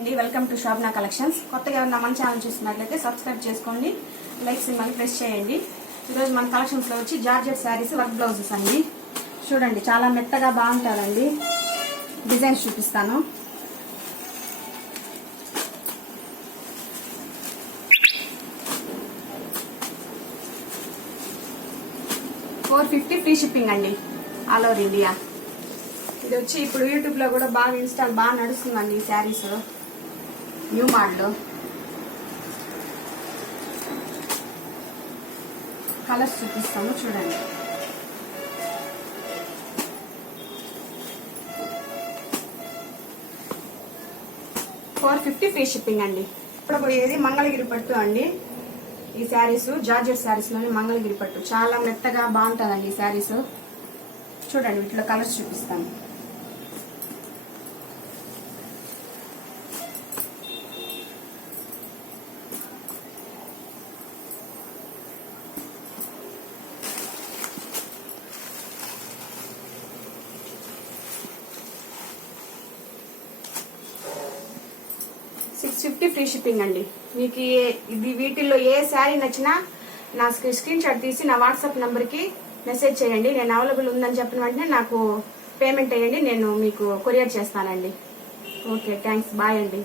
అండి, welcome to షాబ్నా కలెక్షన్స్. కొత్తగా ఉన్న మన ఛానల్ చూస్తున్నట్లయితే సబ్స్క్రైబ్ చేసుకోండి, లైక్ సింబల్ ప్రెస్ చేయండి. ఈరోజు మన కలెక్షన్స్ లో వచ్చి జార్జెట్ శారీస్ వర్క్ బ్లౌజెస్ అండి. చూడండి, చాలా మెత్తగా బాగుంటారండి. డిజైన్స్ చూపిస్తాను. $450 ఫ్రీ షిప్పింగ్ అండి, ఆల్ ఓవర్ ఇండియా. ఇది వచ్చి ఇప్పుడు యూట్యూబ్ లో కూడా బాగా ఇన్స్టాల్ బాగా నడుస్తుందండి. ఈ శారీస్ న్యూ మోడల్. కలర్స్ చూపిస్తాము చూడండి. $450 ఫ్రీ షిప్పింగ్ అండి. ఇప్పుడు పోయేది మంగళగిరి పట్టు అండి. ఈ శారీస్ జార్జెట్ శారీస్ లోని మంగళగిరి పట్టు చాలా మెత్తగా బాగుంటుందండి. ఈ శారీస్ చూడండి, వీటిలో కలర్స్ చూపిస్తాను. $650 ఫ్రీ షిప్పింగ్ అండి. మీకు ఇది వీటిల్లో ఏ శారీ నచ్చినా నా స్క్రీన్ షాట్ తీసి నా వాట్సాప్ నంబర్కి మెసేజ్ చేయండి. నేను అవైలబుల్ ఉందని చెప్పిన వెంటనే నాకు పేమెంట్ వేయండి, నేను మీకు కొరియర్ చేస్తానండి. ఓకే, థ్యాంక్స్, బాయ్ అండి.